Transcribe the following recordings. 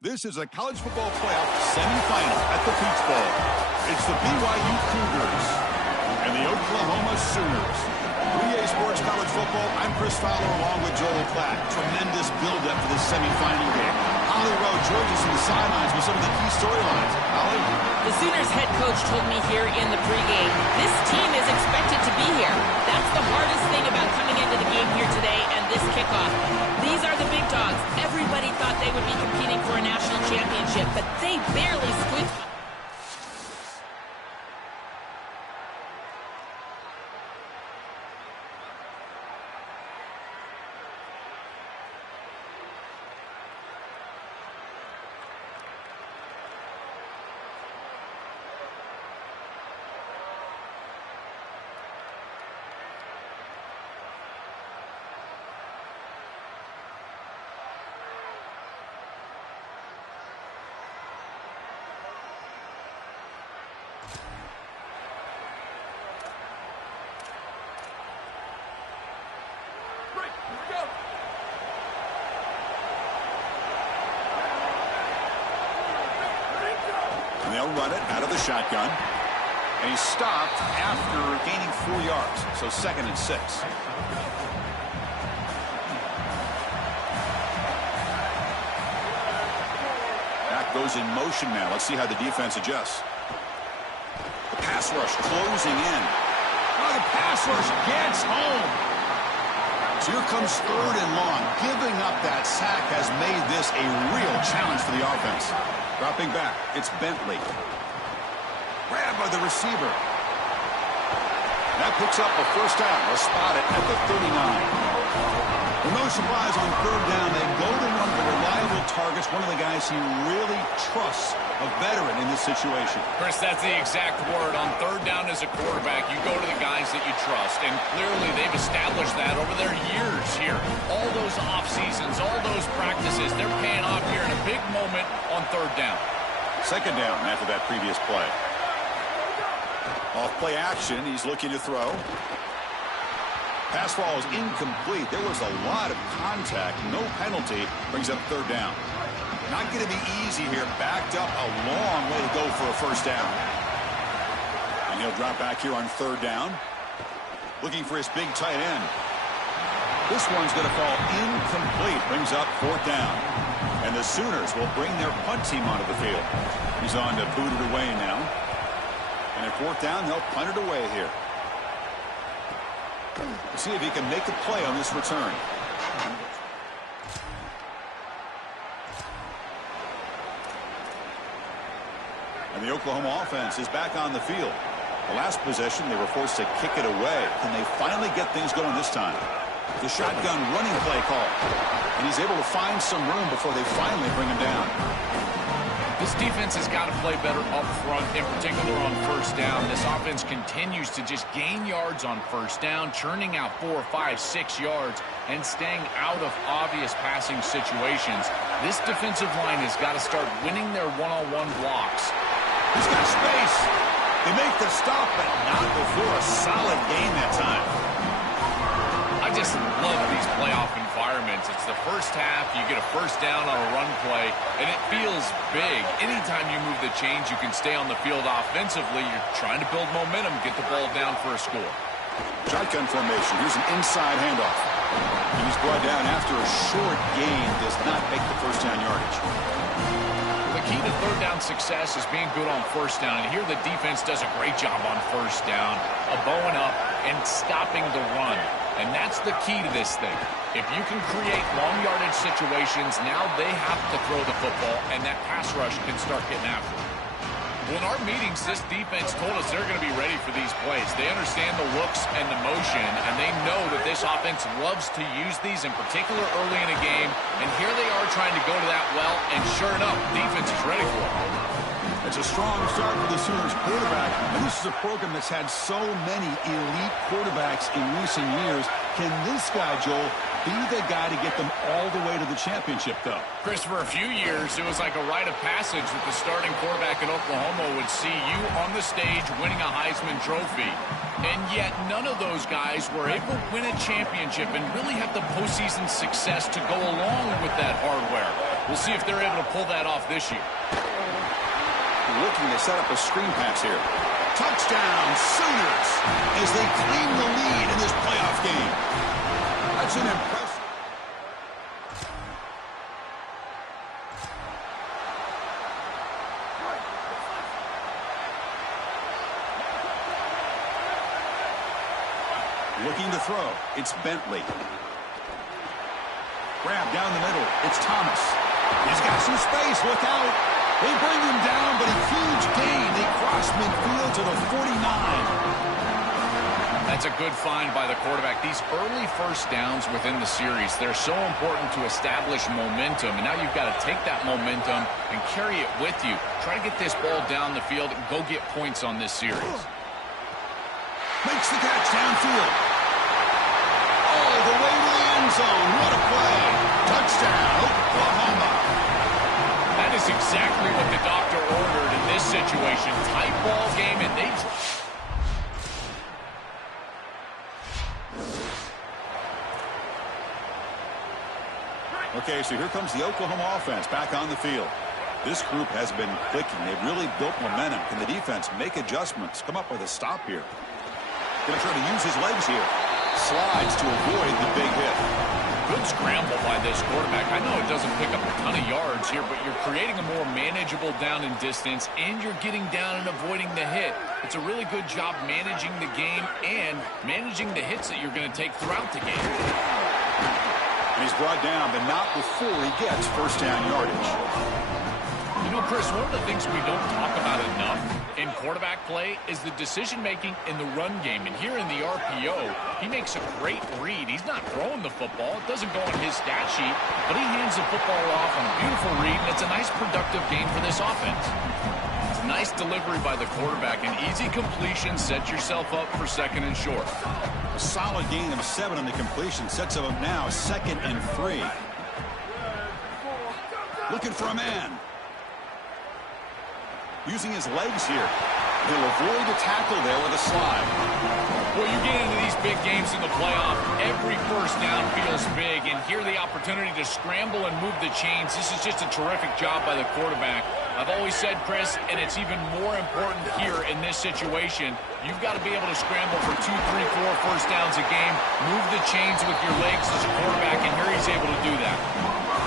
This is a college football playoff semifinal at the Peach Bowl. It's the BYU Cougars and the Oklahoma Sooners. 3A Sports College Football, I'm Chris Fowler along with Joel Platt. Tremendous build-up for this semifinal game. Holly Rowe joins us from the sidelines with some of the key storylines. Holly? The Sooners head coach told me here in the pregame, this team is expected to be here. That's the hardest thing about coming into the game here today and this kickoff. These are the big dogs. Everybody thought they would be competing for a national championship, but they barely squeaked. And they'll run it out of the shotgun. And he stopped after gaining 4 yards. So 2nd and 6. Back goes in motion now. Let's see how the defense adjusts. The pass rush closing in. Oh, the pass rush gets home. So here comes 3rd and long. Giving up that sack has made this a real challenge for the offense. Dropping back, it's Bentley. Grabbed by the receiver. That picks up a first down. They'll spot it at the 39. Well, no surprise on 3rd down. They go to one of the reliable targets, one of the guys he really trusts, a veteran in this situation. Chris, that's the exact word. On 3rd down as a quarterback, you go to the guys that you trust. And clearly they've established that over their years here. All those off seasons, all those practices, they're paying off here in a big moment on 3rd down. 2nd down after that previous play. Off play action, he's looking to throw. Pass ball is incomplete. There was a lot of contact. No penalty. Brings up 3rd down. Not going to be easy here. Backed up a long way to go for a first down. And he'll drop back here on 3rd down. Looking for his big tight end. This one's going to fall incomplete. Brings up 4th down. And the Sooners will bring their punt team onto the field. He's on to boot it away now. And at 4th down, they'll punt it away here. Let's see if he can make a play on this return. And the Oklahoma offense is back on the field. The last possession, they were forced to kick it away. Can they finally get things going this time? The shotgun running play call. And he's able to find some room before they finally bring him down. This defense has got to play better up front, in particular on 1st down. This offense continues to just gain yards on 1st down, churning out 4, 5, 6 yards, and staying out of obvious passing situations. This defensive line has got to start winning their one-on-one blocks. He's got space. They make the stop, but not before a solid game that time. I just love these playoff environments. It's the first half, you get a first down on a run play, and it feels big. Anytime you move the chains, you can stay on the field offensively. You're trying to build momentum, get the ball down for a score. Shotgun formation. Here's an inside handoff. And he's brought down after a short gain. Does not make the first down yardage. The key to 3rd down success is being good on 1st down. And here the defense does a great job on 1st down, bowing up and stopping the run. And that's the key to this thing. If you can create long yardage situations, now they have to throw the football, and that pass rush can start getting after it. Well, in our meetings, this defense told us they're going to be ready for these plays. They understand the looks and the motion, and they know that this offense loves to use these, in particular early in a game. And here they are trying to go to that well, and sure enough, defense is ready for it. It's a strong start for the Sooners quarterback, and this is a program that's had so many elite quarterbacks in recent years. Can this guy, Joel, be the guy to get them all the way to the championship, though? Chris, for a few years, it was like a rite of passage that the starting quarterback in Oklahoma would see you on the stage winning a Heisman Trophy. And yet, none of those guys were able to win a championship and really have the postseason success to go along with that hardware. We'll see if they're able to pull that off this year. Looking to set up a screen pass here. Touchdown, Sooners, as they claim the lead in this playoff game. That's an impressive. Looking to throw. It's Bentley. Grab down the middle. It's Thomas. He's got some space. Look out. They bring him down, but a huge gain. They cross midfield to the 49. That's a good find by the quarterback. These early first downs within the series, they're so important to establish momentum. And now you've got to take that momentum and carry it with you. Try to get this ball down the field and go get points on this series. Makes the catch downfield. All the way to the end zone. What a play. Touchdown, Oklahoma. That is exactly what the doctor ordered in this situation. Tight ball game, and they... Okay, so here comes the Oklahoma offense back on the field. This group has been clicking. They've really built momentum. Can the defense make adjustments? Come up with a stop here. Going to try to use his legs here. Slides to avoid the big hit. Good scramble by this quarterback. I know it doesn't pick up a ton of yards here, but you're creating a more manageable down and distance, and you're getting down and avoiding the hit. It's a really good job managing the game and managing the hits that you're going to take throughout the game. And he's brought down, but not before he gets first down yardage. You know, Chris, one of the things we don't talk about enough in quarterback play is the decision-making in the run game. And here in the RPO, he makes a great read. He's not throwing the football. It doesn't go on his stat sheet, but he hands the football off on a beautiful read, and it's a nice, productive game for this offense. It's a nice delivery by the quarterback. An easy completion. Set yourself up for second and short. A solid gain of 7 on the completion. Sets him up now, 2nd and 3. Looking for a man. Using his legs here. He'll avoid the tackle there with a slide. Well, you get into these big games in the playoff, every first down feels big, and here the opportunity to scramble and move the chains. This is just a terrific job by the quarterback. I've always said, Chris, and it's even more important here in this situation, you've got to be able to scramble for 2, 3, 4 first downs a game, move the chains with your legs as a quarterback, and here he's able to do that.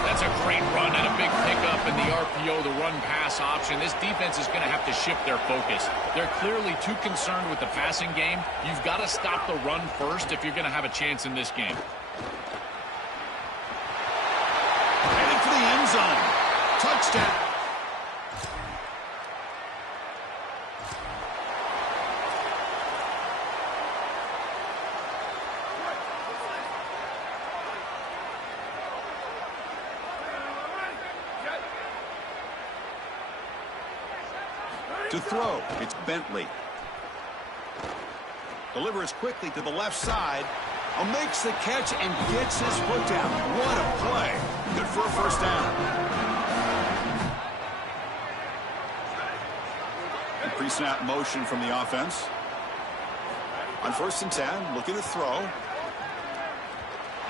That's a great run and a big pickup in the RPO, the run-pass option. This defense is going to have to shift their focus. They're clearly too concerned with the passing game. You've got to stop the run first if you're going to have a chance in this game. Heading for the end zone. Touchdown. To throw, it's Bentley. Delivers quickly to the left side. Makes the catch and gets his foot down. What a play. Good for a first down. And pre-snap motion from the offense. On 1st and 10, looking to throw.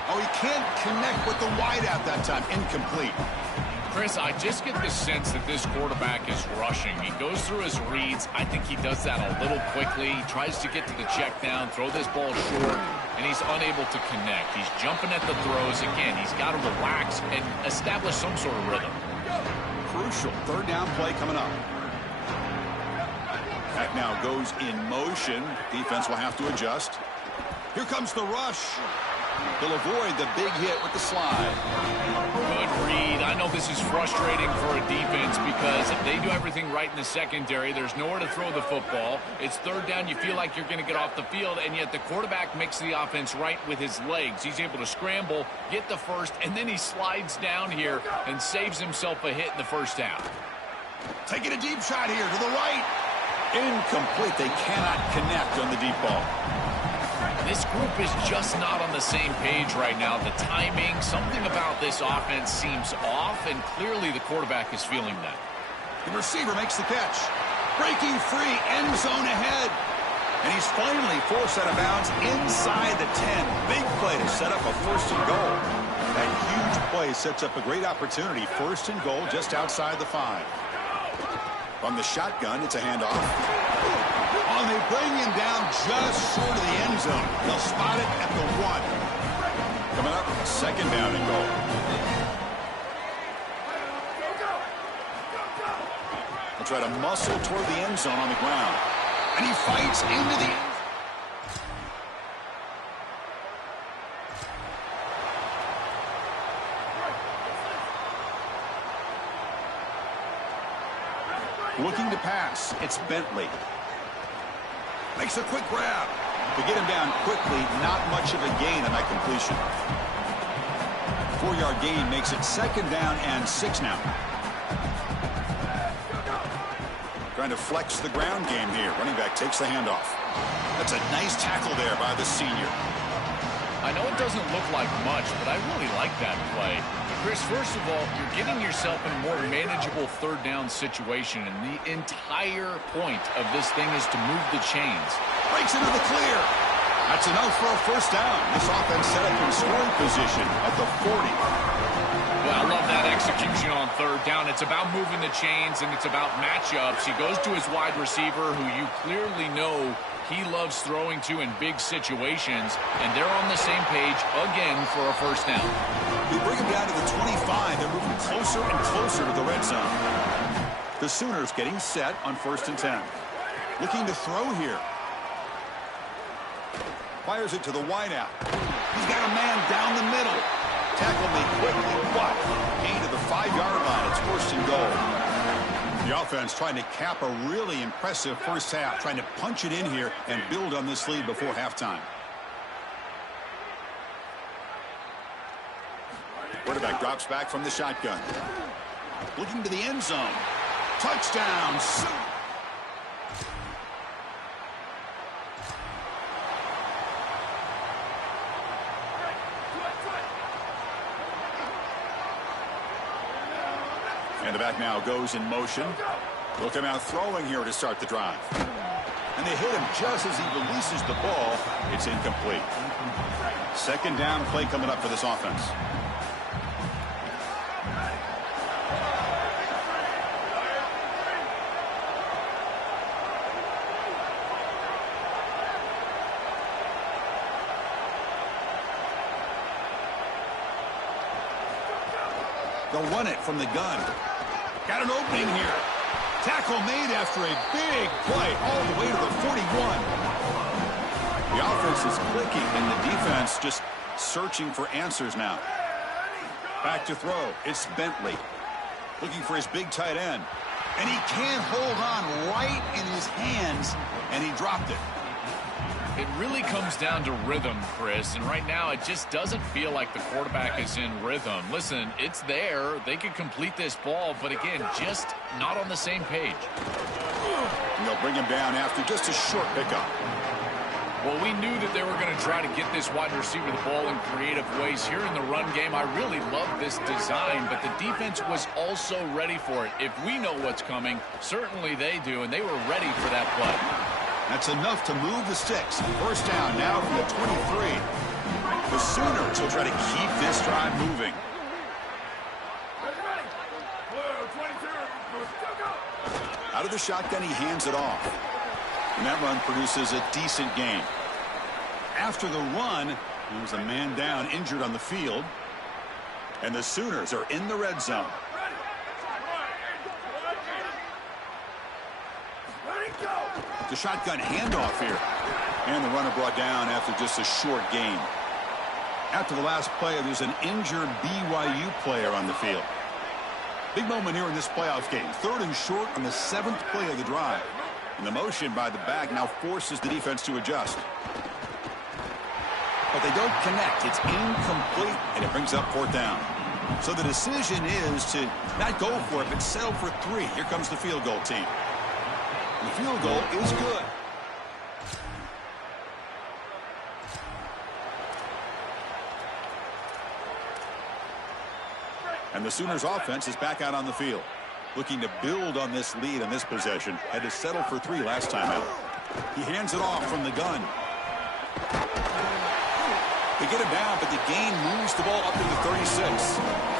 Oh, he can't connect with the wideout that time. Incomplete. Chris, I just get the sense that this quarterback is rushing. He goes through his reads. I think he does that a little quickly. He tries to get to the check down, throw this ball short, and he's unable to connect. He's jumping at the throws. Again, he's got to relax and establish some sort of rhythm. Crucial 3rd down play coming up. That now goes in motion. Defense will have to adjust. Here comes the rush. He'll avoid the big hit with the slide. Good read. I know this is frustrating for a defense because if they do everything right in the secondary, there's nowhere to throw the football. It's 3rd down. You feel like you're going to get off the field, and yet the quarterback makes the offense right with his legs. He's able to scramble, get the first, and then he slides down here and saves himself a hit in the first down. Taking a deep shot here to the right. Incomplete. They cannot connect on the deep ball. This group is just not on the same page right now. The timing, something about this offense seems off, and clearly the quarterback is feeling that. The receiver makes the catch. Breaking free, end zone ahead. And he's finally forced out of bounds inside the 10. Big play to set up a 1st and goal. That huge play sets up a great opportunity. 1st and goal just outside the 5. From the shotgun, it's a handoff. Oh, and they bring him down just short of the end zone. They'll spot it at the 1. Coming up, 2nd down and goal. They'll try to muscle toward the end zone on the ground. And he fights into the end zone. Looking to pass. It's Bentley. Makes a quick grab. To get him down quickly, not much of a gain on that completion. 4-yard gain makes it 2nd down and 6 now. Trying to flex the ground game here. Running back takes the handoff. That's a nice tackle there by the senior. I know it doesn't look like much, but I really like that play. Chris, first of all, you're getting yourself in a more manageable 3rd down situation, and the entire point of this thing is to move the chains. Breaks into the clear. That's enough for a 1st down. This offense set up in scoring position at the 40. Well, I love that execution on 3rd down. It's about moving the chains, and it's about matchups. He goes to his wide receiver, who you clearly know he loves throwing to in big situations, and they're on the same page again for a 1st down. We bring him down to the 25. They're moving closer and closer to the red zone. The Sooners getting set on 1st and 10. Looking to throw here. Fires it to the wideout. He's got a man down the middle. Tackle me quickly, but gain to the 5-yard line. It's 1st and goal. The offense trying to cap a really impressive 1st half, trying to punch it in here and build on this lead before halftime. Quarterback drops back from the shotgun. Looking to the end zone. Touchdown. And the back now goes in motion. They'll come out throwing here to start the drive. And they hit him just as he releases the ball. It's incomplete. 2nd down play coming up for this offense. They'll run it from the gun. Got an opening here. Tackle made after a big play all the way to the 41. The offense is clicking and the defense just searching for answers now. Back to throw. It's Bentley. Looking for his big tight end. And he can't hold on right in his hands, and he dropped it. It really comes down to rhythm, Chris, and right now it just doesn't feel like the quarterback is in rhythm. Listen, it's there. They could complete this ball, but again, just not on the same page. And they'll bring him down after just a short pickup. Well, we knew that they were going to try to get this wide receiver the ball in creative ways. Here in the run game, I really love this design, but the defense was also ready for it. If we know what's coming, certainly they do, and they were ready for that play. That's enough to move the sticks. 1st down now from the 23. The Sooners will try to keep this drive moving. Out of the shotgun, he hands it off. And that run produces a decent gain. After the run, there's a man down, injured on the field. And the Sooners are in the red zone. The shotgun handoff here. And the runner brought down after just a short gain. After the last play, there's an injured BYU player on the field. Big moment here in this playoff game. 3rd and short on the 7th play of the drive. And the motion by the back now forces the defense to adjust. But they don't connect. It's incomplete, and it brings up 4th down. So the decision is to not go for it, but settle for 3. Here comes the field goal team. The field goal is good. And the Sooners offense is back out on the field, looking to build on this lead in this possession. Had to settle for 3 last time out. He hands it off from the gun. They get him down, but the gain moves the ball up to the 36.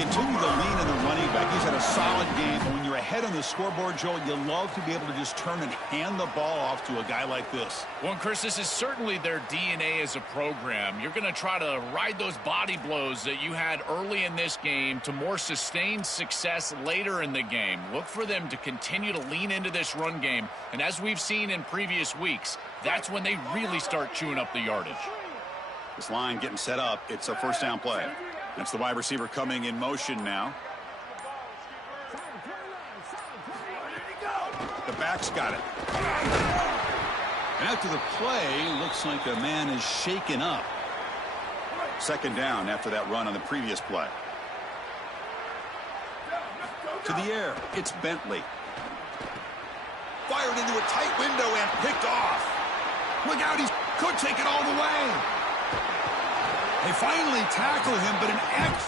continue to lean in the running back. He's had a solid game. And when you're ahead on the scoreboard, Joel, you love to be able to just turn and hand the ball off to a guy like this. Well, Chris, this is certainly their DNA as a program. You're going to try to ride those body blows that you had early in this game to more sustained success later in the game. Look for them to continue to lean into this run game. And as we've seen in previous weeks, that's when they really start chewing up the yardage. This line getting set up. It's a first down play. That's the wide receiver coming in motion now. The back's got it. And after the play, looks like a man is shaken up. Second down after that run on the previous play. To the air, it's Bentley. Fired into a tight window and picked off. Look out, he could take it all the way. They finally tackle him, but an X.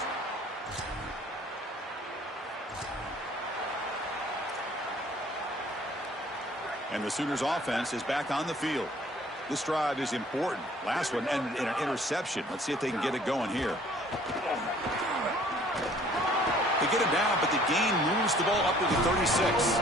And the Sooners offense is back on the field. This drive is important. Last one ended in an interception. Let's see if they can get it going here. They get him down, but the gain moves the ball up to the 36.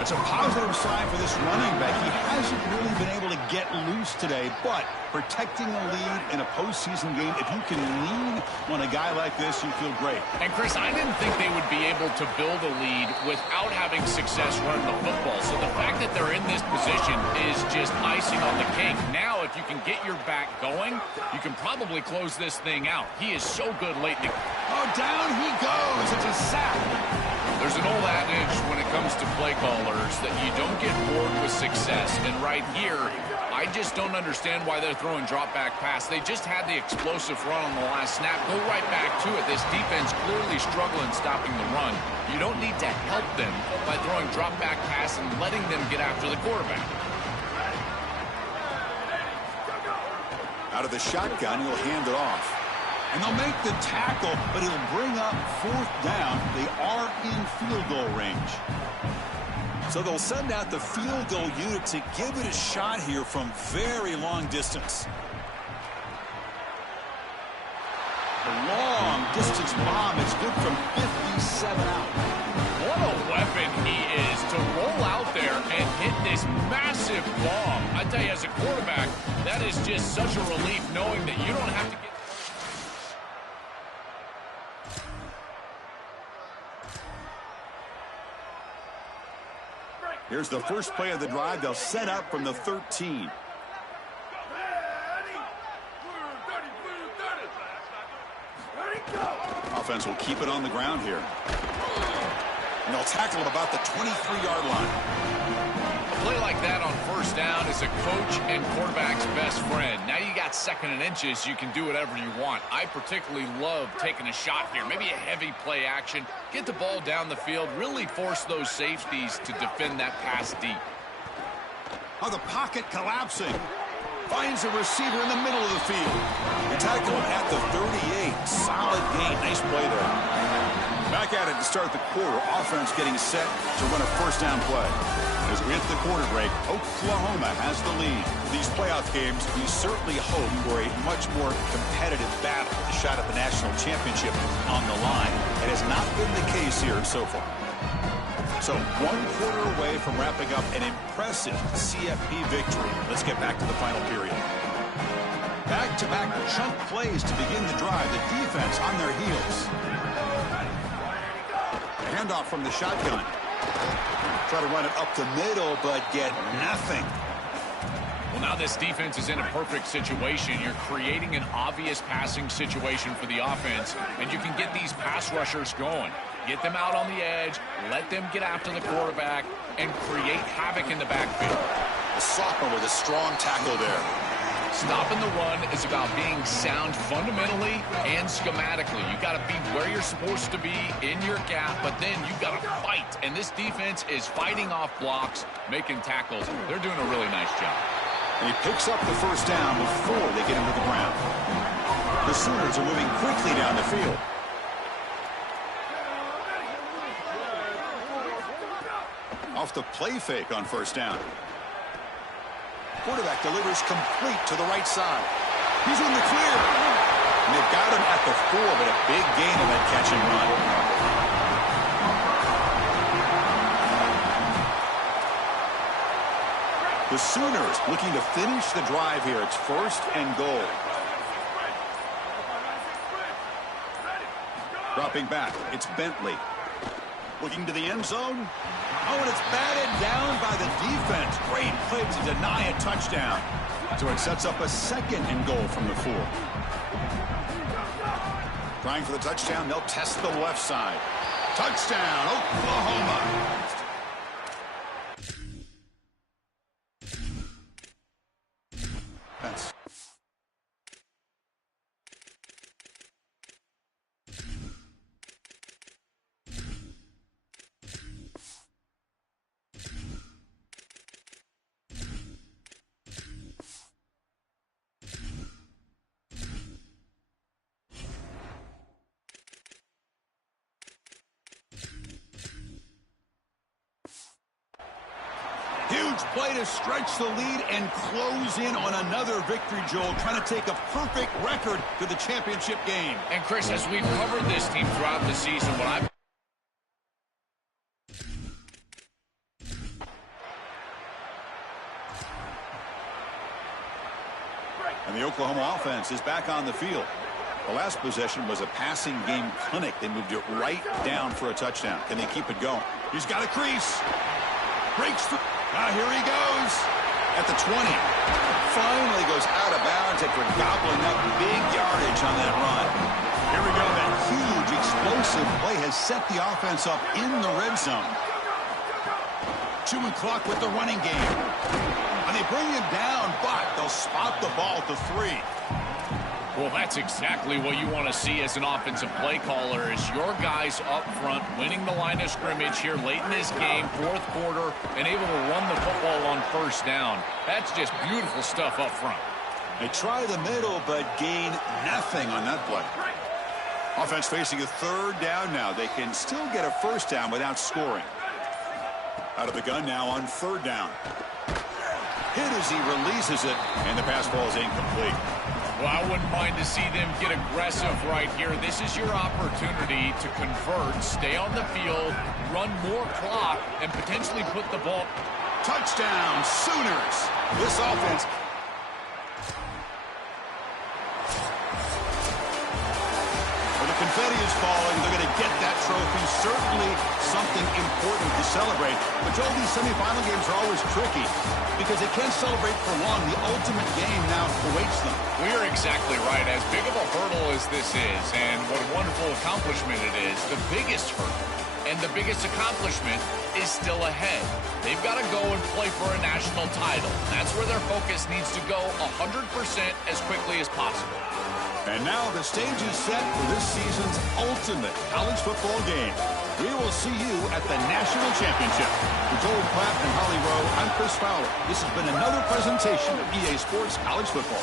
It's a positive sign for this running back. He hasn't really been able to get loose today, but protecting a lead in a postseason game, if you can lean on a guy like this, you feel great. And, Chris, I didn't think they would be able to build a lead without having success running the football. So the fact that they're in this position is just icing on the cake. Now, if you can get your back going, you can probably close this thing out. He is so good late in the... Oh, down he goes. It's a sack. There's an old adage when it comes to play callers that you don't get bored with success. And right here, I just don't understand why they're throwing drop-back pass. They just had the explosive run on the last snap. Go right back to it. This defense clearly struggling stopping the run. You don't need to help them by throwing drop-back pass and letting them get after the quarterback. Out of the shotgun, he'll hand it off. And they'll make the tackle, but he'll bring up fourth down. They are in field goal range. So they'll send out the field goal unit to give it a shot here from very long distance. The long distance bomb is good from 57 out. What a weapon he is to roll out there and hit this massive bomb. I tell you, as a quarterback, that is just such a relief knowing that you don't have to get... Here's the first play of the drive. They'll set up from the 13. Offense will keep it on the ground here. And they'll tackle him about the 23-yard line. A play like that on first down is a coach and quarterback's best friend. Now you got second and inches, you can do whatever you want. I particularly love taking a shot here, maybe a heavy play action, get the ball down the field, really force those safeties to defend that pass deep. Oh, the pocket collapsing. Finds a receiver in the middle of the field. They tackle him at the 38. Solid gain. Nice play there. Back at it to start the quarter. Offense getting set to run a first down play. As we enter the quarter break, Oklahoma has the lead. For these playoff games, we certainly hope for a much more competitive battle. A shot at the national championship on the line. It has not been the case here so far. So 1 quarter away from wrapping up an impressive CFB victory. Let's get back to the final period. Back-to-back chunk plays to begin the drive. The defense on their heels. A handoff from the shotgun. Try to run it up the middle, but get nothing. Well, now this defense is in a perfect situation. You're creating an obvious passing situation for the offense, and you can get these pass rushers going. Get them out on the edge, let them get after the quarterback, and create havoc in the backfield. The sophomore with a strong tackle there. Stopping the run is about being sound fundamentally and schematically. You got to be where you're supposed to be in your gap, but then you got to fight. And this defense is fighting off blocks, making tackles. They're doing a really nice job. And he picks up the first down before they get him to the ground. The Sooners are moving quickly down the field. Off the play fake on first down. Quarterback delivers complete to the right side. He's in the clear. And they've got him at the 4, but a big gain on that catch and run. The Sooners looking to finish the drive here. It's 1st and goal. Dropping back, it's Bentley. Looking to the end zone. Oh, and it's batted down by the defense. Great play to deny a touchdown. So it sets up a 2nd and goal from the 4. Trying for the touchdown, they'll test the left side. Touchdown, Oklahoma. That's huge play to stretch the lead and close in on another victory, Joel, trying to take a perfect record to the championship game. And, Chris, as we've covered this team throughout the season, what I've And the Oklahoma offense is back on the field. The last possession was a passing game clinic. They moved it right down for a touchdown. Can they keep it going? He's got a crease. Breaks through. Here he goes. At the 20. Finally goes out of bounds after gobbling up big yardage on that run. Here we go. That huge explosive play has set the offense up in the red zone. Chewing clock with the running game. And they bring him down, but they'll spot the ball to 3. Well, that's exactly what you want to see as an offensive play caller, is your guys up front winning the line of scrimmage here late in this game, 4th quarter, and able to run the football on 1st down. That's just beautiful stuff up front. They try the middle, but gain nothing on that play. Offense facing a 3rd down now. They can still get a 1st down without scoring. Out of the gun now on 3rd down. Hit as he releases it, and the pass ball is incomplete. Well, I wouldn't mind to see them get aggressive right here. This is your opportunity to convert, stay on the field, run more clock, and potentially put the ball. Touchdown, Sooners. This offense. Well, the confetti is falling. They're going to get that trophy. Certainly something important to celebrate. But, Joel, these semifinal games are always tricky because they can't celebrate for long. The ultimate game now awaits them. Well, you're exactly right. As big of a hurdle as this is, and what a wonderful accomplishment it is, the biggest hurdle and the biggest accomplishment is still ahead. They've got to go and play for a national title. That's where their focus needs to go 100% as quickly as possible. And now the stage is set for this season's ultimate college football game. We will see you at the National Championship. For Joel Platt and Holly Rowe, I'm Chris Fowler. This has been another presentation of EA Sports College Football.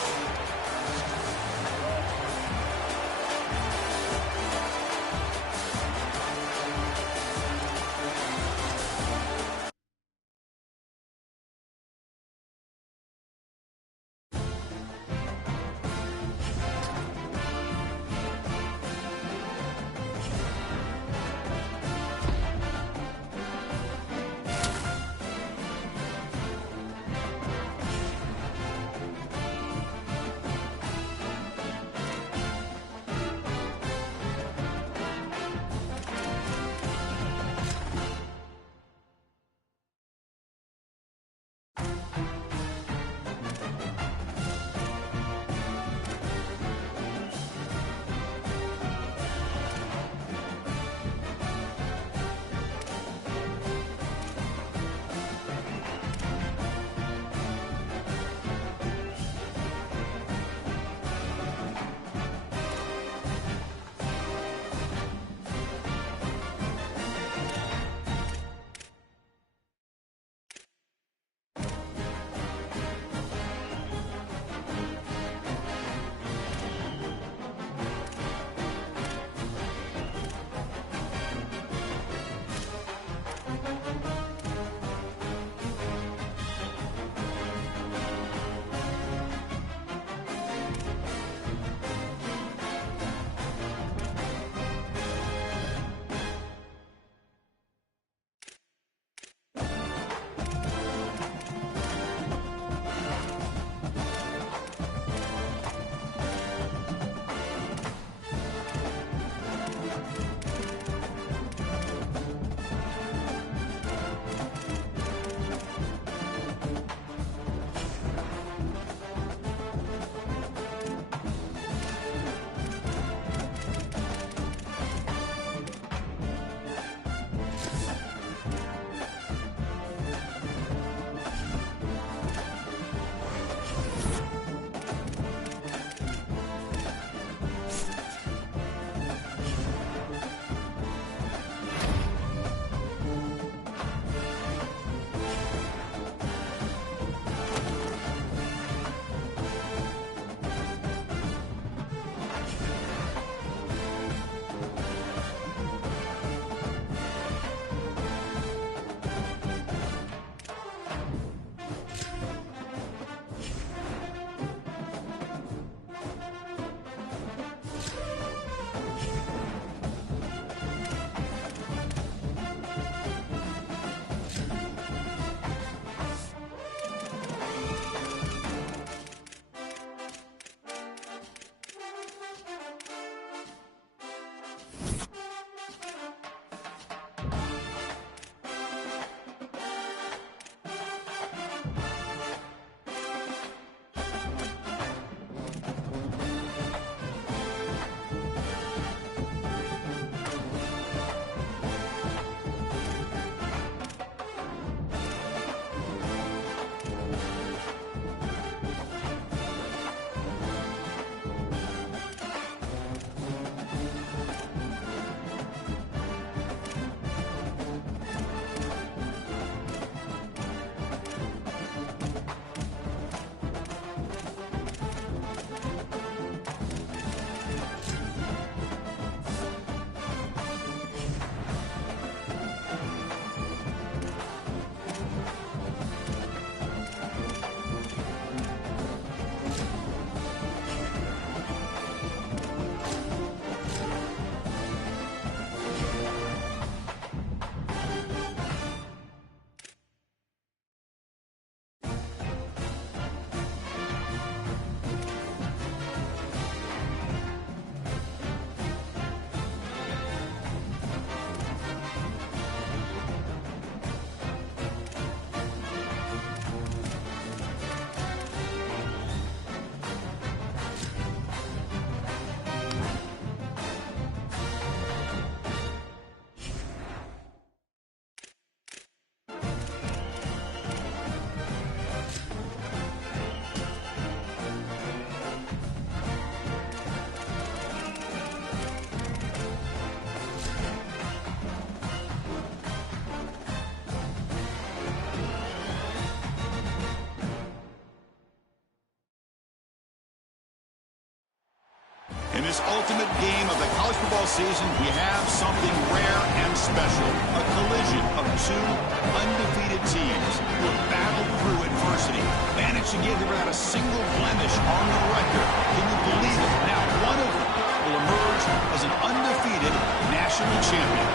this ultimate game of the college football season, we have something rare and special. A collision of two undefeated teams who have battled through adversity, managed to get here without a single blemish on the record. Can you believe it? Now one of them will emerge as an undefeated national champion.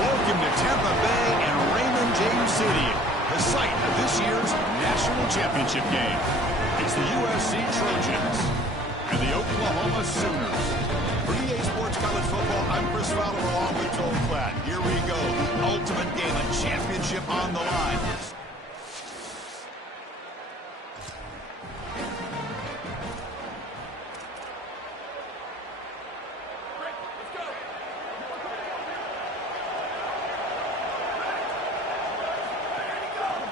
Welcome to Tampa Bay and Raymond James Stadium, the site of this year's national championship game. It's the USC Trojans and the Oklahoma Sooners. For EA Sports College Football, I'm Chris Fowler along with Joel Klatt. Here we go, the ultimate game, a championship on the line.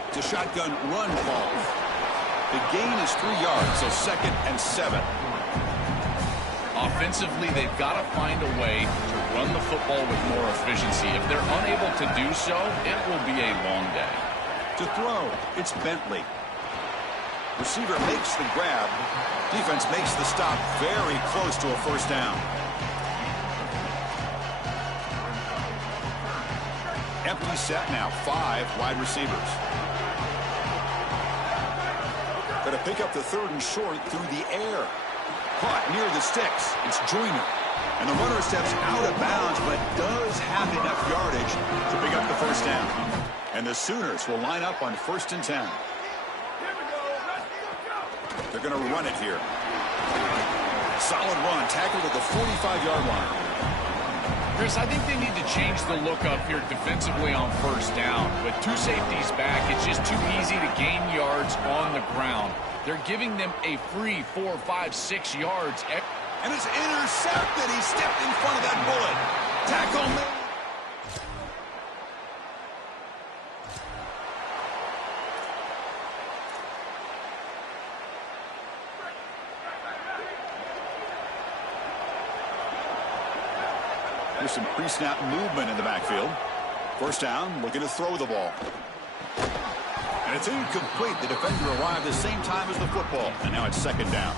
It's a shotgun run call. The gain is 3 yards, so 2nd and 7. Offensively, they've got to find a way to run the football with more efficiency. If they're unable to do so, it will be a long day. To throw, it's Bentley. Receiver makes the grab. Defense makes the stop very close to a first down. Empty set now, 5 wide receivers. Going to pick up the 3rd and short through the air. Caught near the sticks. It's Joyner. And the runner steps out of bounds, but does have enough yardage to pick up the first down. And the Sooners will line up on 1st and 10. They're going to run it here. Solid run, tackled at the 45-yard line. Chris, I think they need to change the look up here defensively on 1st down. With 2 safeties back, it's just too easy to gain yards on the ground. They're giving them a free 4, 5, 6 yards. And it's intercepted. He stepped in front of that bullet. Tackle made. There's some pre-snap movement in the backfield. 1st down, looking to throw the ball. And it's incomplete. The defender arrived at the same time as the football. And now it's 2nd down.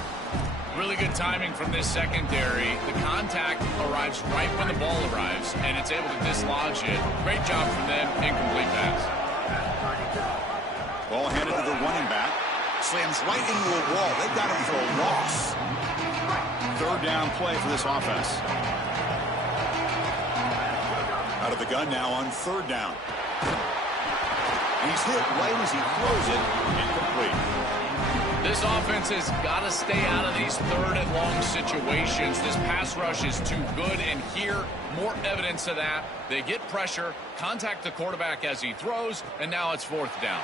Really good timing from this secondary. The contact arrives right when the ball arrives, and it's able to dislodge it. Great job from them. Incomplete pass. Ball handed to the running back. Slams right into a wall. They got him for a loss. 3rd down play for this offense. Out of the gun now on 3rd down. He's hit right as he throws it. Incomplete. This offense has got to stay out of these 3rd and long situations. This pass rush is too good, and here, more evidence of that. They get pressure, contact the quarterback as he throws, and now it's 4th down.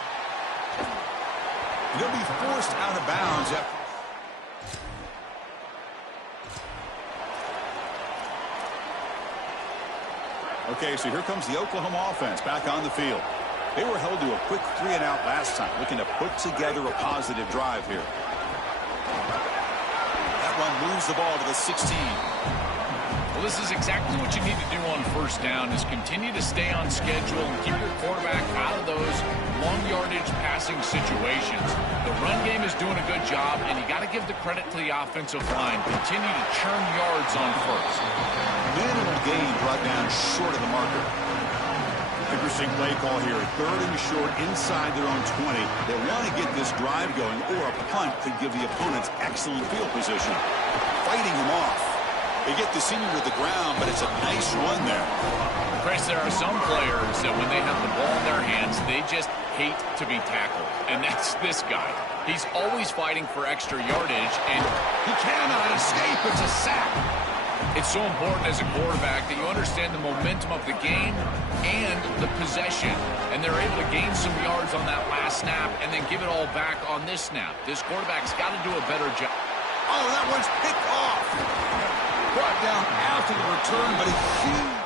They'll be forced out of bounds. Okay, so here comes the Oklahoma offense back on the field. They were held to a quick 3-and-out last time, looking to put together a positive drive here. That one moves the ball to the 16. Well, this is exactly what you need to do on 1st down, is continue to stay on schedule and keep your quarterback out of those long yardage passing situations. The run game is doing a good job, and you got to give the credit to the offensive line. Continue to churn yards on 1st. Minimal gain brought down short of the marker. Interesting play call here. 3rd and short inside their own 20. They want to get this drive going, or a punt could give the opponents excellent field position. Fighting him off. They get the senior to the ground, but it's a nice run there. Chris, there are some players that when they have the ball in their hands, they just hate to be tackled. And that's this guy. He's always fighting for extra yardage, and he cannot escape. It's a sack. It's so important as a quarterback that you understand the momentum of the game and the possession. And they're able to gain some yards on that last snap and then give it all back on this snap. This quarterback's got to do a better job. Oh, that one's picked off. Brought down after the return, but a huge...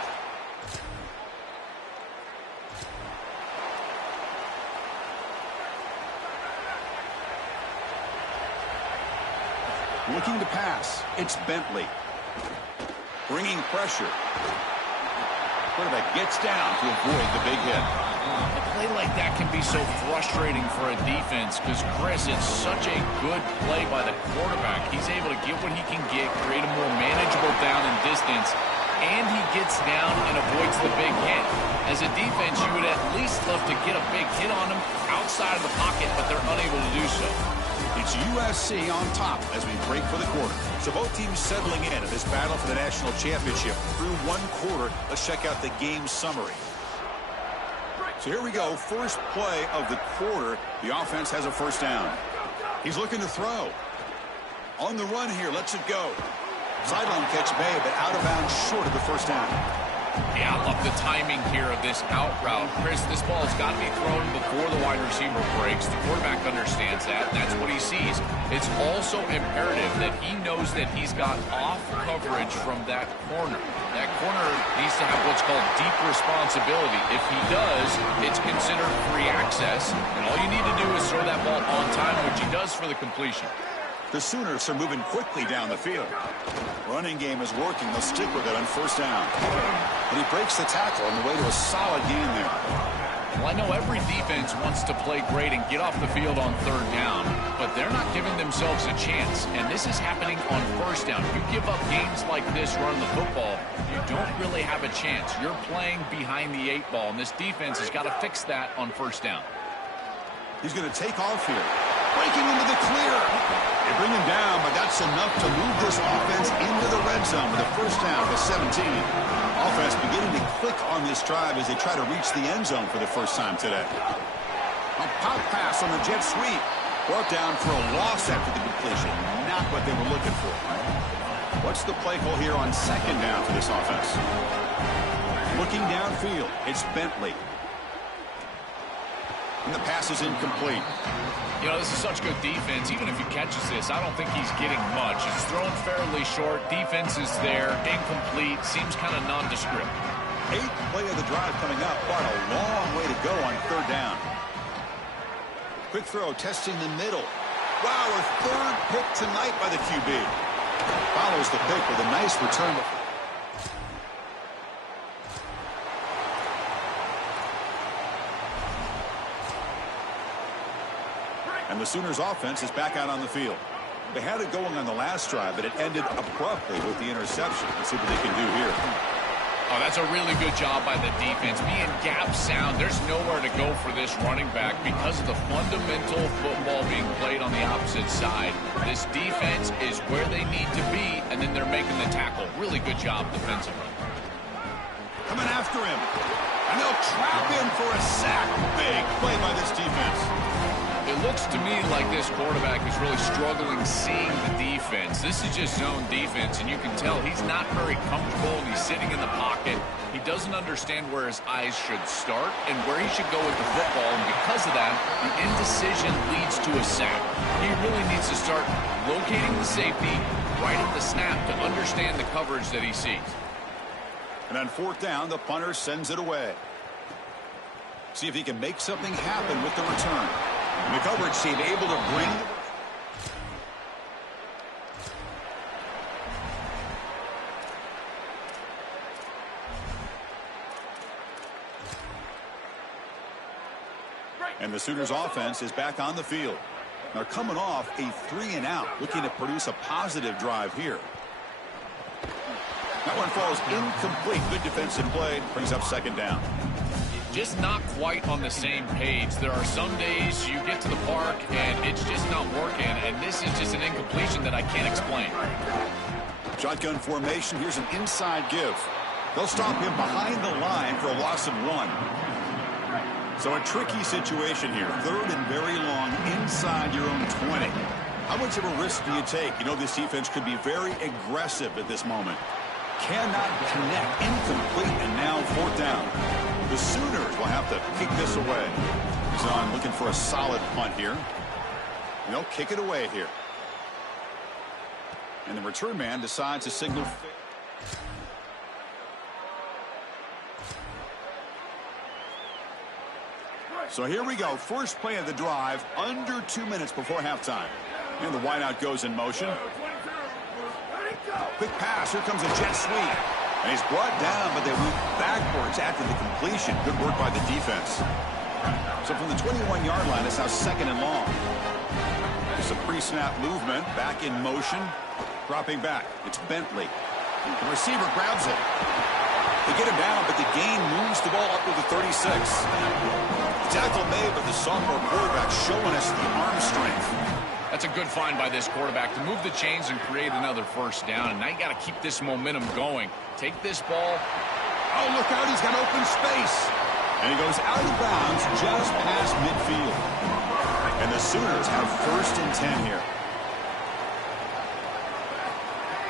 Looking to pass. It's Bentley. Bringing pressure. Quarterback gets down to avoid the big hit. A play like that can be so frustrating for a defense because, Chris, it's such a good play by the quarterback. He's able to get what he can get, create a more manageable down and distance, and he gets down and avoids the big hit. As a defense, you would at least love to get a big hit on him outside of the pocket, but they're unable to do so. It's USC on top as we break for the quarter. So both teams settling in this battle for the national championship through one quarter. Let's check out the game summary. So here we go. First play of the quarter. The offense has a first down. He's looking to throw. On the run here. Lets it go. Sideline catch made, but out of bounds short of the first down. Yeah, I love the timing here of this out route. Chris, this ball has got to be thrown before the wide receiver breaks. The quarterback understands that. That's what he sees. It's also imperative that he knows that he's got off coverage from that corner. That corner needs to have what's called deep responsibility. If he does, it's considered free access. And all you need to do is throw that ball on time, which he does for the completion. The Sooners are moving quickly down the field. Running game is working. They'll stick with it on first down. And he breaks the tackle on the way to a solid gain there. Well, I know every defense wants to play great and get off the field on third down, but they're not giving themselves a chance. And this is happening on first down. You give up games like this running the football, you don't really have a chance. You're playing behind the 8 ball, and this defense has got to fix that on first down. He's going to take off here. Breaking into the clear. They bring him down, but that's enough to move this offense into the red zone with a first down to 17. Offense beginning to click on this drive as they try to reach the end zone for the first time today. A pop pass on the jet sweep. Brought down for a loss after the completion. Not what they were looking for. What's the play call here on second down for this offense? Looking downfield, it's Bentley. And the pass is incomplete. You know, this is such good defense. Even if he catches this, I don't think he's getting much. It's thrown fairly short. Defense is there. Incomplete. Seems kind of nondescript. 8th play of the drive coming up, but a long way to go on third down. Quick throw, testing the middle. Wow, a third pick tonight by the QB. Follows the pick with a nice return. And the Sooners offense is back out on the field. They had it going on the last drive, but it ended abruptly with the interception. Let's see what they can do here. Oh, that's a really good job by the defense. Being gap sound, there's nowhere to go for this running back because of the fundamental football being played on the opposite side. This defense is where they need to be, and then they're making the tackle. Really good job defensively. Coming after him. And they'll trap him for a sack. Big play by this defense. It looks to me like this quarterback is really struggling seeing the defense. This is just zone defense, and you can tell he's not very comfortable, and he's sitting in the pocket. He doesn't understand where his eyes should start and where he should go with the football, and because of that, the indecision leads to a sack. He really needs to start locating the safety right at the snap to understand the coverage that he sees. And on fourth down, the punter sends it away. See if he can make something happen with the return. And the coverage team able to bring. And the Sooners offense is back on the field. They're coming off a 3-and-out, looking to produce a positive drive here. That one falls incomplete. Good defensive play, brings up second down. Just not quite on the same page. There are some days you get to the park and it's just not working, and this is just an incompletion that I can't explain. Shotgun formation. Here's an inside give. They'll stop him behind the line for a loss of 1. So a tricky situation here. Third and very long inside your own 20. How much of a risk do you take? You know this defense could be very aggressive at this moment. Cannot connect. Incomplete, and now fourth down. The Sooners will have to kick this away. He's on looking for a solid punt here. And they'll kick it away here. And the return man decides to signal. So here we go. First play of the drive, under 2 minutes before halftime. And the wideout goes in motion. Quick pass. Here comes a jet sweep. And he's brought down, but they went backwards after the completion. Good work by the defense. So from the 21-yard line, it's now 2nd and long. There's a pre-snap movement, back in motion. Dropping back, it's Bentley. The receiver grabs it. They get him down, but the gain moves the ball up to the 36. The tackle made, but the sophomore quarterback showing us the arm strength. That's a good find by this quarterback to move the chains and create another first down. And now you got to keep this momentum going. Take this ball. Oh, look out, he's got open space. And he goes out of bounds just past midfield. And the Sooners have 1st and 10 here.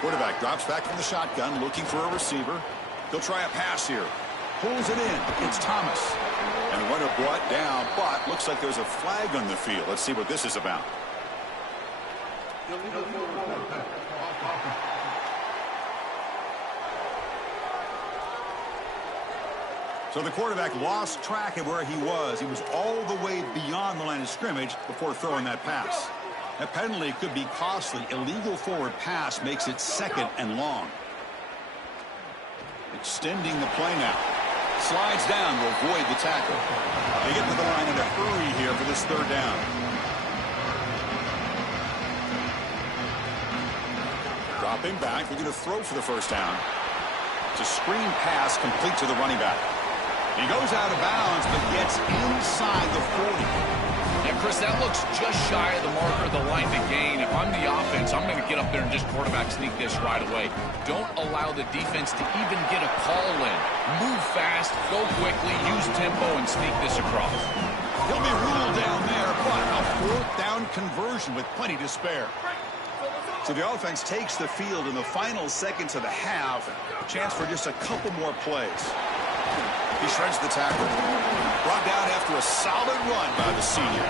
Quarterback drops back from the shotgun, looking for a receiver. He'll try a pass here. Pulls it in. It's Thomas. And the runner brought down, but looks like there's a flag on the field. Let's see what this is about. So the quarterback lost track of where he was. He was all the way beyond the line of scrimmage before throwing that pass. That penalty could be costly. Illegal forward pass makes it 2nd and long. Extending the play now. Slides down to avoid the tackle. They get to the line in a hurry here for this 3rd down. Dropping back. They're going to throw for the 1st down. It's a screen pass complete to the running back. He goes out of bounds, but gets inside the 40. Yeah, Chris, that looks just shy of the marker, the line to gain. If I'm the offense, I'm going to get up there and just quarterback sneak this right away. Don't allow the defense to even get a call in. Move fast, go quickly, use tempo, and sneak this across. He'll be ruled down there, but a 4th down conversion with plenty to spare. So the offense takes the field in the final seconds of the half. A chance for just a couple more plays. He shreds the tackle. Brought down after a solid run by the senior.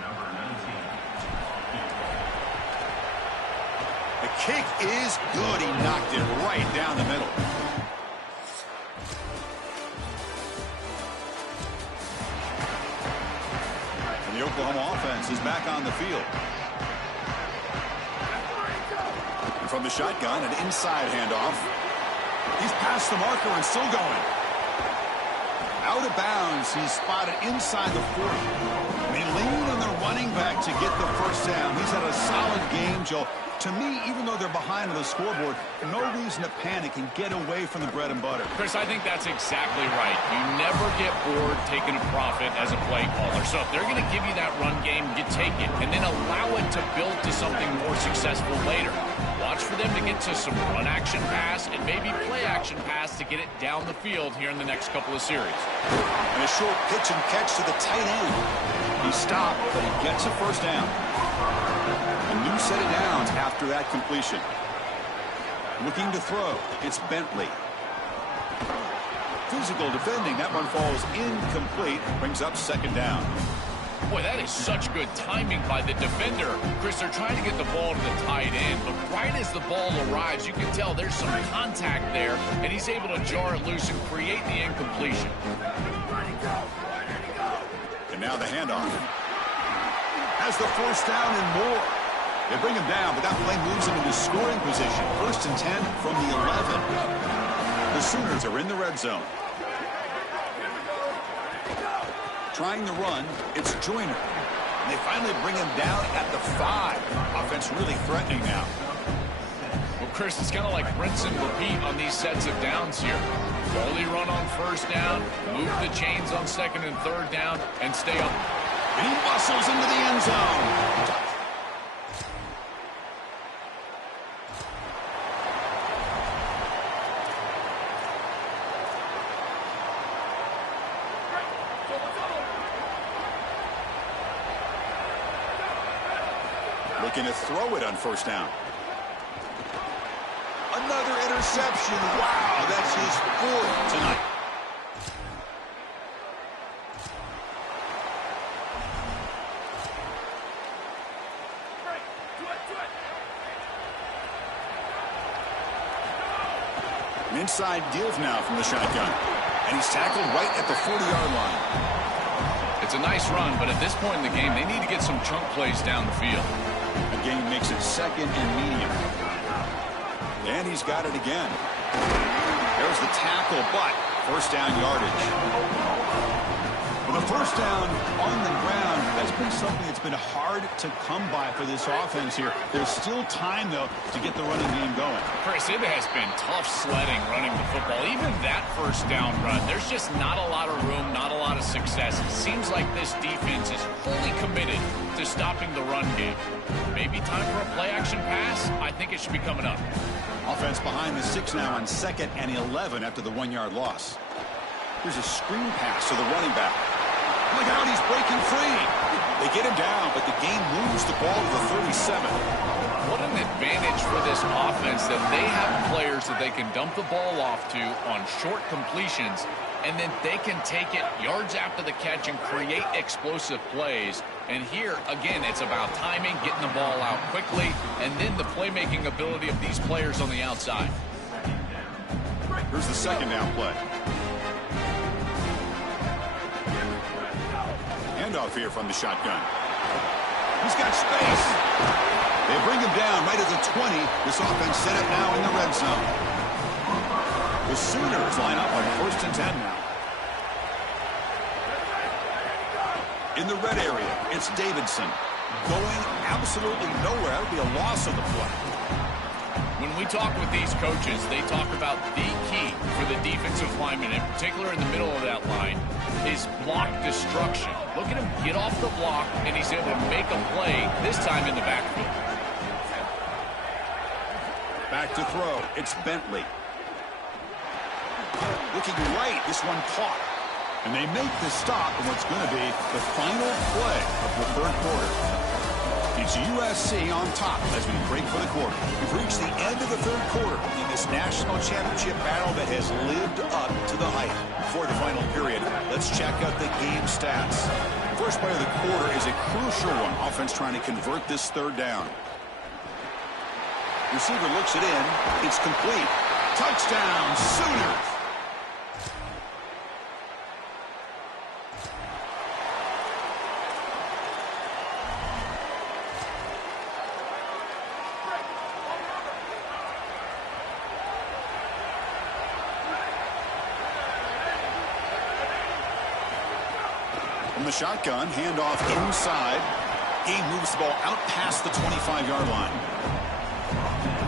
Number 19. The kick is good. He knocked it right down the middle. The Oklahoma offense is back on the field. And from the shotgun, an inside handoff. He's past the marker and still going. Out of bounds, he's spotted inside the 40. They lean on their running back to get the 1st down. He's had a solid game, Joe. To me, even though they're behind on the scoreboard, no reason to panic and get away from the bread and butter. Chris, I think that's exactly right. You never get bored taking a profit as a play caller. So if they're going to give you that run game, you take it, and then allow it to build to something more successful later. Watch for them to get to some run action pass and maybe play action pass to get it down the field here in the next couple of series. And a short pitch and catch to the tight end. He stopped, but he gets a 1st down. A new set of downs after that completion. Looking to throw. It's Bentley. Physical defending. That one falls incomplete. Brings up 2nd down. Boy, that is such good timing by the defender. Chris, they're trying to get the ball to the tight end, but right as the ball arrives, you can tell there's some contact there, and he's able to jar it loose and create the incompletion. And now the handoff. Has the 1st down and more. They bring him down, but that play moves him into scoring position. 1st and 10 from the 11. The Sooners are in the red zone. Trying to run, it's Joyner. And they finally bring him down at the 5. Offense really threatening now. Well, Chris, it's kind of like rinse and repeat on these sets of downs here. Quality run on 1st down, move the chains on 2nd and 3rd down, and stay up. And he muscles into the end zone. Looking to throw it on 1st down. Another interception. Wow, that's his 4th tonight. An inside give now from the shotgun. And he's tackled right at the 40-yard line. It's a nice run, but at this point in the game, they need to get some chunk plays down the field. A gain makes it 2nd and medium. And he's got it again. There's the tackle, but first down yardage. With a first down on the ground, that's been something that's been hard to come by for this offense here. There's still time, though, to get the running game going. Chris, it has been tough sledding running the football. Even that first down run, there's just not a lot of room, not a lot of success. It seems like this defense is fully committed to stopping the run game. Maybe time for a play-action pass? I think it should be coming up. Offense behind the 6 now on 2nd and 11 after the 1-yard loss. Here's a screen pass to the running back. Look out, he's breaking free. They get him down, but the game moves the ball to the 37. What an advantage for this offense that they have players that they can dump the ball off to on short completions, and then they can take it yards after the catch and create explosive plays. And here, again, it's about timing, getting the ball out quickly, and then the playmaking ability of these players on the outside. Here's the 2nd down play. Handoff here from the shotgun. He's got space. They bring him down right at the 20. This offense set up now in the red zone. The Sooners line up on 1st and 10 now. In the red area, it's Davidson. Going absolutely nowhere. That would be a loss of the play. When we talk with these coaches, they talk about the key for the defensive lineman, in particular in the middle of that line, is block destruction. Look at him get off the block, and he's able to make a play, this time in the backfield. Back to throw. It's Bentley. Looking right. This one caught. And they make the stop in what's going to be the final play of the 3rd quarter. It's USC on top as we break for the quarter. We've reached the end of the 3rd quarter in this national championship battle that has lived up to the hype. Before the final period, let's check out the game stats. First play of the quarter is a crucial one. Offense trying to convert this 3rd down. Receiver looks it in. It's complete. Touchdown, Sooners! From the shotgun, handoff inside. He moves the ball out past the 25-yard line.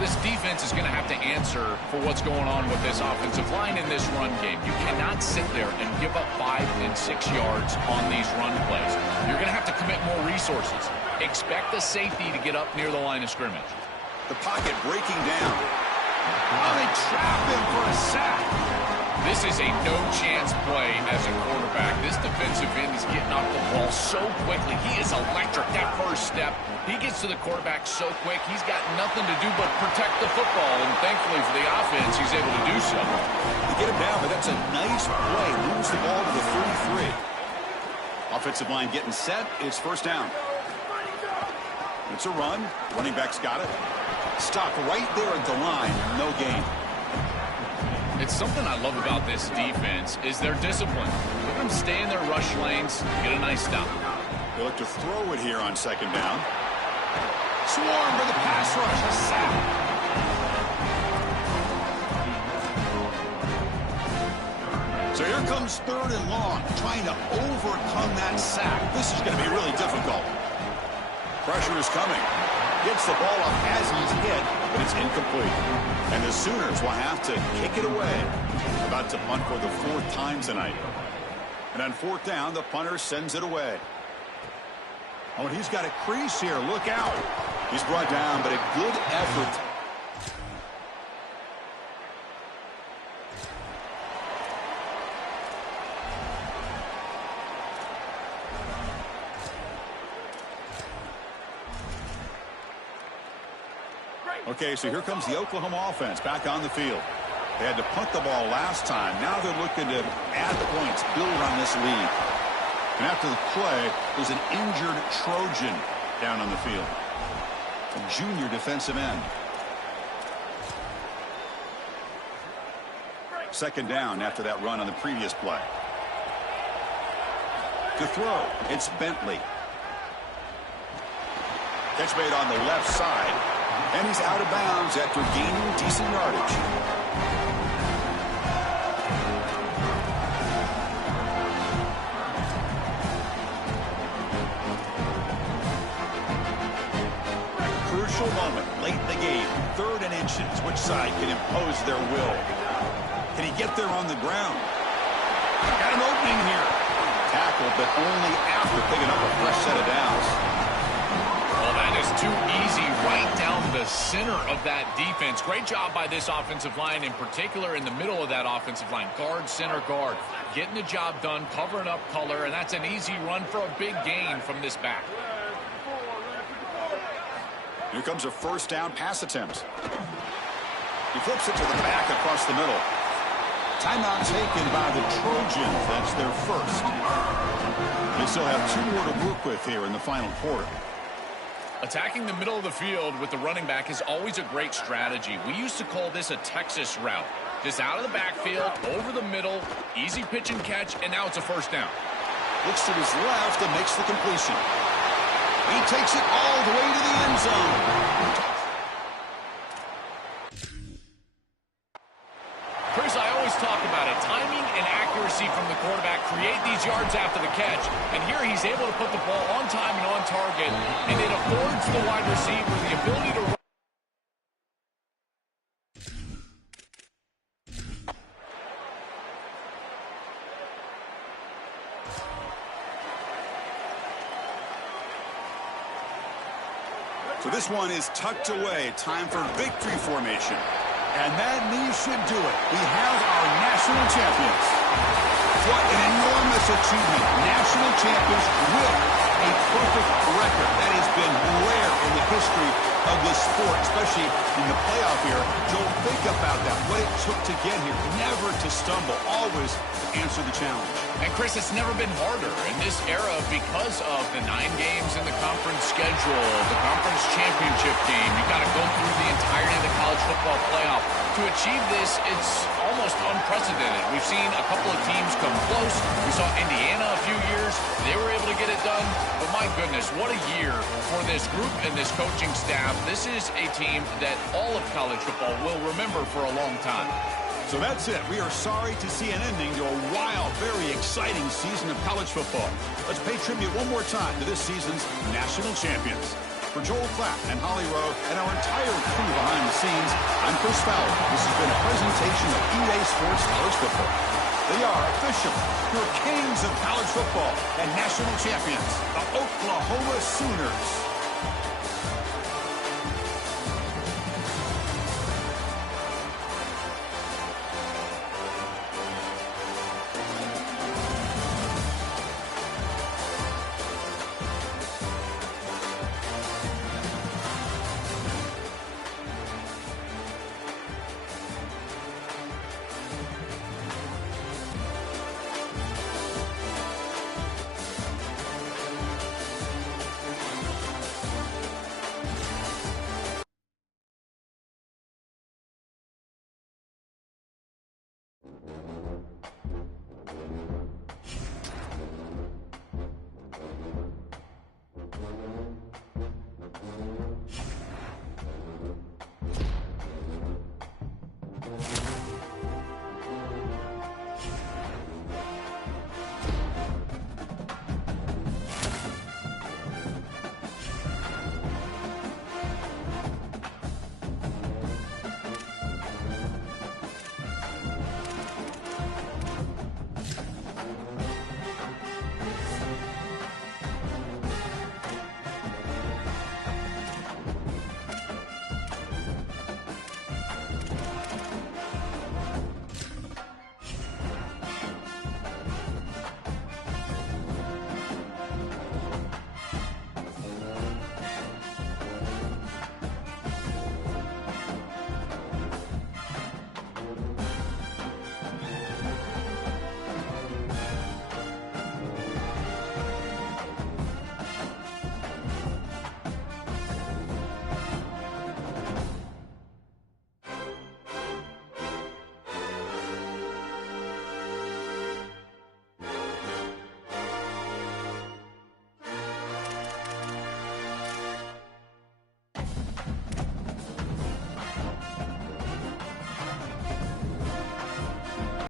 This defense is going to have to answer for what's going on with this offensive line in this run game. You cannot sit there and give up 5 and 6 yards on these run plays. You're going to have to commit more resources. Expect the safety to get up near the line of scrimmage. The pocket breaking down. Oh, they trap him for a sack. This is a no-chance play as a quarterback. This defensive end is getting off the ball so quickly. He is electric. That first step, he gets to the quarterback so quick. He's got nothing to do but protect the football, and thankfully for the offense, he's able to do so. They get him down, but that's a nice play. Moves the ball to the 33. Offensive line getting set. It's first down. It's a run. Running back's got it. Stop right there at the line. No gain. It's something I love about this defense is their discipline. Look at them stay in their rush lanes, get a nice stop. They look to throw it here on 2nd down. Swarm for the pass rush. A sack. So here comes 3rd and long, trying to overcome that sack. This is going to be really difficult. Pressure is coming. Gets the ball up as he's hit, but it's incomplete. And the Sooners will have to kick it away. About to punt for the 4th time tonight. And on 4th down, the punter sends it away. Oh, and he's got a crease here. Look out. He's brought down, but a good effort. Okay, so here comes the Oklahoma offense back on the field. They had to punt the ball last time. Now they're looking to add points, build on this lead. And after the play, there's an injured Trojan down on the field. A junior defensive end. Second down after that run on the previous play. To throw, it's Bentley. Catch made on the left side, and he's out of bounds after gaining decent yardage. Crucial moment late in the game. 3rd and inches. Which side can impose their will? Can he get there on the ground? Got an opening here. Tackle, but only after picking up a fresh set of downs. Well, that is too easy right down the center of that defense. Great job by this offensive line, in particular in the middle of that offensive line. Guard, center, guard. Getting the job done, covering up color, and that's an easy run for a big gain from this back. Here comes a first down pass attempt. He flips it to the back across the middle. Timeout taken by the Trojans. That's their first. They still have 2 more to work with here in the final quarter. Attacking the middle of the field with the running back is always a great strategy. We used to call this a Texas route. Just out of the backfield, over the middle, easy pitch and catch, and now it's a first down. Looks to his left and makes the completion. He takes it all the way to the end zone. Chris, I always talk about it. Timing and accuracy from the quarterback create these yards after the catch. And here he's able to put the ball on time and on target. And it affords the wide receiver the ability to run. So this one is tucked away. Time for victory formation. And that knee should do it. We have our national champions. What an enormous achievement. National champions with a perfect record. That has been rare in the history of this sport, especially in the playoff here. Joel, think about that. What it took to get here. Never to stumble. Always to answer the challenge. And, Chris, it's never been harder in this era because of the 9 games in the conference schedule, the conference championship game. You got to go through the entirety of the college football playoff. To achieve this, it's almost unprecedented. We've seen a couple of teams come close. We saw Indiana a few years. They were able to get it done. But, my goodness, what a year for this group and this coaching staff. This is a team that all of college football will remember for a long time. So that's it. We are sorry to see an ending to a wild, very exciting season of college football. Let's pay tribute one more time to this season's national champions. For Joel Clapp and Holly Rowe and our entire crew behind the scenes, I'm Chris Fowler. This has been a presentation of EA Sports College Football. They are official, your kings of college football and national champions, the Oklahoma Sooners.